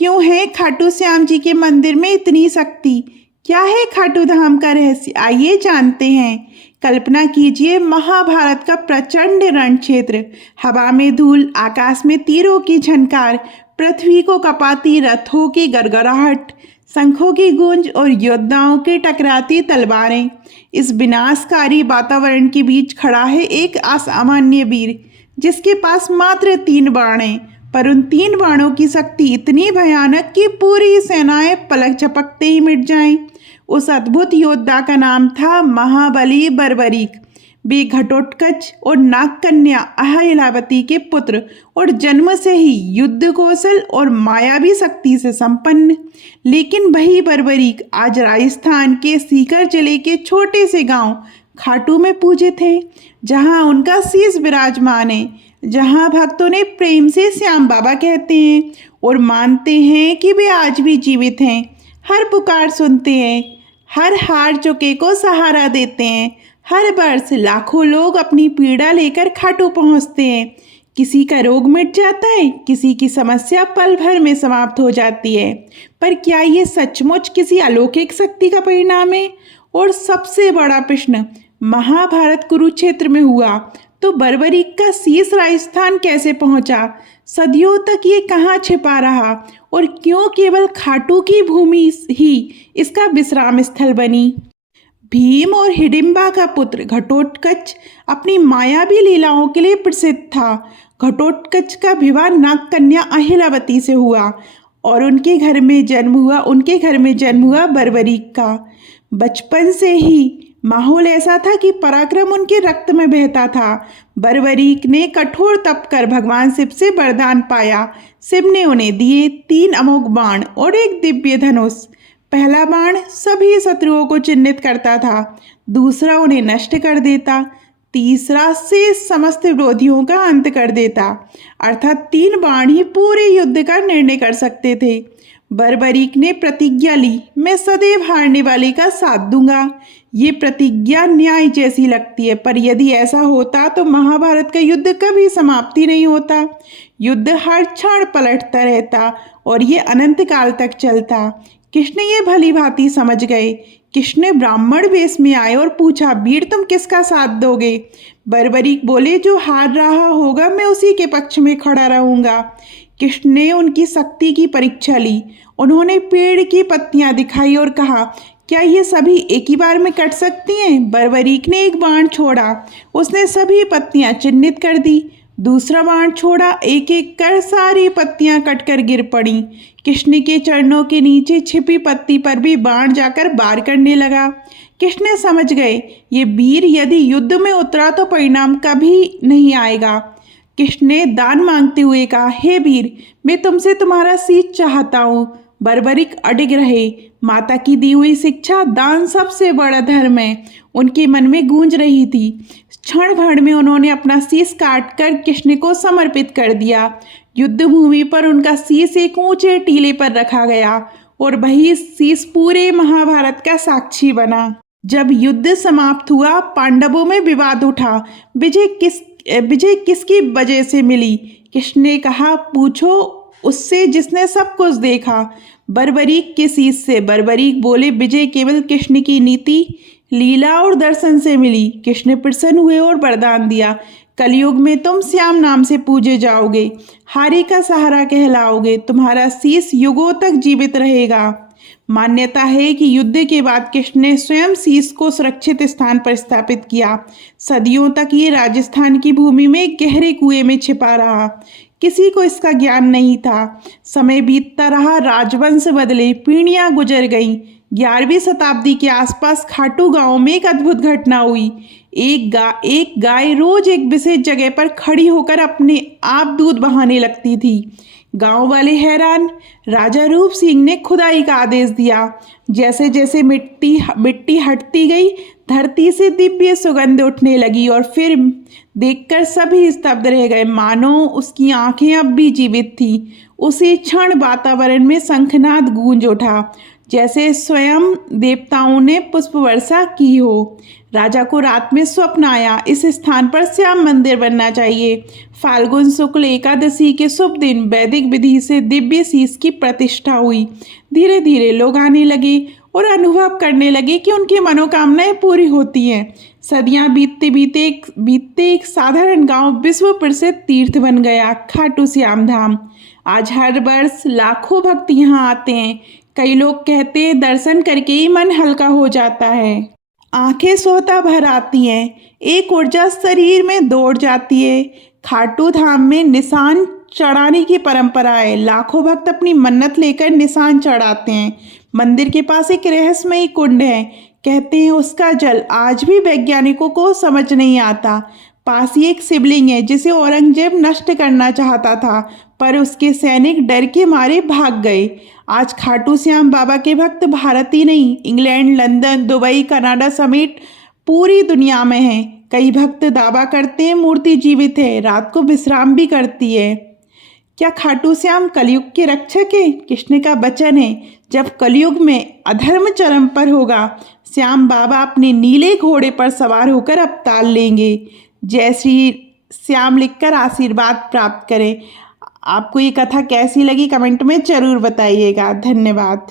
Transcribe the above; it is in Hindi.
क्यों है खाटू श्याम जी के मंदिर में इतनी शक्ति? क्या है खाटू धाम का रहस्य? आइए जानते हैं। कल्पना कीजिए महाभारत का प्रचंड रण क्षेत्र, हवा में धूल, आकाश में तीरों की झनकार, पृथ्वी को कपाती रथों की गड़गड़ाहट, शंखों की गूंज और योद्धाओं की टकराती तलवारें। इस विनाशकारी वातावरण के बीच खड़ा है एक असामान्य वीर, जिसके पास मात्र 3 बाण हैं, पर उन 3 बाणों की शक्ति इतनी भयानक कि पूरी सेनाएं पलक झपकते ही मिट जाएं। उस अद्भुत योद्धा का नाम था महाबली बर्बरीक। वे घटोत्कच और नागकन्या अहिल्यावती के पुत्र और जन्म से ही युद्ध कौशल और मायावी शक्ति से संपन्न। लेकिन वही बर्बरीक आज राजस्थान के सीकर जिले के छोटे से गांव खाटू में पूजित है, जहां उनका शीश विराजमान है, जहां भक्तों ने प्रेम से श्याम बाबा कहते हैं और मानते हैं कि वे आज भी जीवित हैं। हर पुकार सुनते हैं, हर हार चुके को सहारा देते हैं। हर वर्ष लाखों लोग अपनी पीड़ा लेकर खाटू पहुंचते हैं। किसी का रोग मिट जाता है, किसी की समस्या पल भर में समाप्त हो जाती है। पर क्या ये सचमुच किसी अलौकिक शक्ति का परिणाम है? और सबसे बड़ा प्रश्न, महाभारत कुरुक्षेत्र में हुआ तो बर्बरीक का शीश राजस्थान कैसे पहुंचा? सदियों तक ये कहाँ छिपा रहा और क्यों केवल खाटू की भूमि ही इसका विश्राम स्थल बनी? भीम और हिडिंबा का पुत्र घटोत्कच अपनी मायावी लीलाओं के लिए प्रसिद्ध था। घटोत्कच का विवाह नागकन्या अहिल्यावती से हुआ और उनके घर में जन्म हुआ बर्बरीक का। बचपन से ही माहौल ऐसा था कि पराक्रम उनके रक्त में बहता था। बर्बरीक ने कठोर तप कर भगवान शिव से वरदान पाया। शिव ने उन्हें दिए 3 अमोघ बाण और एक दिव्य धनुष। पहला बाण सभी शत्रुओं को चिन्हित करता था, दूसरा उन्हें नष्ट कर देता, तीसरा शेष समस्त विरोधियों का अंत कर देता। अर्थात 3 बाण ही पूरे युद्ध का निर्णय कर सकते थे। बर्बरीक ने प्रतिज्ञा ली, मैं सदैव हारने वाले का साथ दूंगा। ये प्रतिज्ञा न्याय जैसी लगती है, पर यदि ऐसा होता तो महाभारत का युद्ध कभी समाप्ति नहीं होता। युद्ध हर क्षण पलटता रहता और ये अनंत काल तक चलता। कृष्ण ये भली भांति समझ गए। कृष्ण ब्राह्मण वेश में आए और पूछा, वीर तुम किसका साथ दोगे? बर्बरीक बोले, जो हार रहा होगा मैं उसी के पक्ष में खड़ा रहूंगा। कृष्ण ने उनकी शक्ति की परीक्षा ली। उन्होंने पेड़ की पत्तियां दिखाई और कहा, क्या ये सभी एक ही बार में कट सकती हैं? बर्बरीक ने एक बाण छोड़ा, उसने सभी पत्तियां चिन्हित कर दी। दूसरा बाण छोड़ा, एक एक कर सारी पत्तियां कटकर गिर पड़ी। कृष्ण के चरणों के नीचे छिपी पत्ती पर भी बाण जाकर वार करने लगा। कृष्ण समझ गए, ये वीर यदि युद्ध में उतरा तो परिणाम कभी नहीं आएगा। कृष्ण ने दान मांगते हुए कहा, हे वीर, मैं तुमसे तुम्हारा शीश चाहता हूँ। बर्बरीक अडिग रहे। माता की दी हुई शिक्षा, दान सबसे बड़ा धर्म है, उनके मन में गूंज रही थी। क्षण भर में उन्होंने अपना शीश काट कर कृष्ण को समर्पित कर दिया। युद्ध भूमि पर उनका शीश एक ऊंचे टीले पर रखा गया और वही शीश पूरे महाभारत का साक्षी बना। जब युद्ध समाप्त हुआ, पांडवों में विवाद उठा। विजय किसकी वजह से मिली? कृष्ण ने कहा, पूछो उससे जिसने सब कुछ देखा। बर्बरीक के शीश से। बर्बरीक बोले, विजय केवल कृष्ण की नीति, लीला और दर्शन से मिली। कृष्ण प्रसन्न हुए और वरदान दिया, कलयुग में तुम श्याम नाम से पूजे जाओगे, हारे का सहारा कहलाओगे, तुम्हारा शीश युगों तक जीवित रहेगा। मान्यता है कि युद्ध के बाद कृष्ण ने स्वयं शीश को सुरक्षित स्थान पर स्थापित किया। सदियों तक ये राजस्थान की भूमि में गहरे कुएं में छिपा रहा। किसी को इसका ज्ञान नहीं था। समय बीतता रहा, राजवंश बदले, पीढ़ियां गुजर गईं। 11वीं शताब्दी के आसपास खाटू गांव में एक अद्भुत घटना हुई। एक गाय रोज एक विशेष जगह पर खड़ी होकर अपने आप दूध बहाने लगती थी। गांव वाले हैरान। राजा रूप सिंह ने खुदाई का आदेश दिया। जैसे जैसे मिट्टी हटती गई, धरती से दिव्य सुगंध उठने लगी और फिर देखकर सभी स्तब्ध रह गए, मानो उसकी आंखें अब भी जीवित थी। उसी क्षण वातावरण में शंखनाद गूंज उठा। जैसे स्वयं देवताओं ने पुष्प वर्षा की हो। राजा को रात में स्वप्न आया, इस स्थान पर श्याम मंदिर बनना चाहिए। फाल्गुन शुक्ल एकादशी के शुभ दिन वैदिक विधि से दिव्य शीश की प्रतिष्ठा हुई। धीरे धीरे लोग आने लगे और अनुभव करने लगे कि उनकी मनोकामनाएं पूरी होती हैं। सदियां बीतते एक साधारण गांव विश्व प्रसिद्ध तीर्थ बन गया, खाटू श्याम धाम। आज हर वर्ष लाखों भक्त यहाँ आते हैं। कई लोग कहते हैं दर्शन करके ही मन हल्का हो जाता है, आंखें स्वतः भर आती हैं, एक ऊर्जा शरीर में दौड़ जाती है। खाटू धाम में निशान चढ़ाने की परंपरा है। लाखों भक्त अपनी मन्नत लेकर निशान चढ़ाते हैं। मंदिर के पास एक रहस्यमयी कुंड है, कहते हैं उसका जल आज भी वैज्ञानिकों को समझ नहीं आता। पास ही एक शिवलिंग है जिसे औरंगजेब नष्ट करना चाहता था, पर उसके सैनिक डर के मारे भाग गए। आज खाटू श्याम बाबा के भक्त भारत ही नहीं, इंग्लैंड, लंदन, दुबई, कनाडा समेत पूरी दुनिया में हैं। कई भक्त दावा करते हैं मूर्ति जीवित है, रात को विश्राम भी करती है। क्या खाटू श्याम कलयुग के रक्षक है? कृष्ण का वचन है, जब कलयुग में अधर्म चरम पर होगा, श्याम बाबा अपने नीले घोड़े पर सवार होकर अवतार लेंगे। जय श्री श्याम लिखकर आशीर्वाद प्राप्त करें। आपको ये कथा कैसी लगी कमेंट में ज़रूर बताइएगा। धन्यवाद।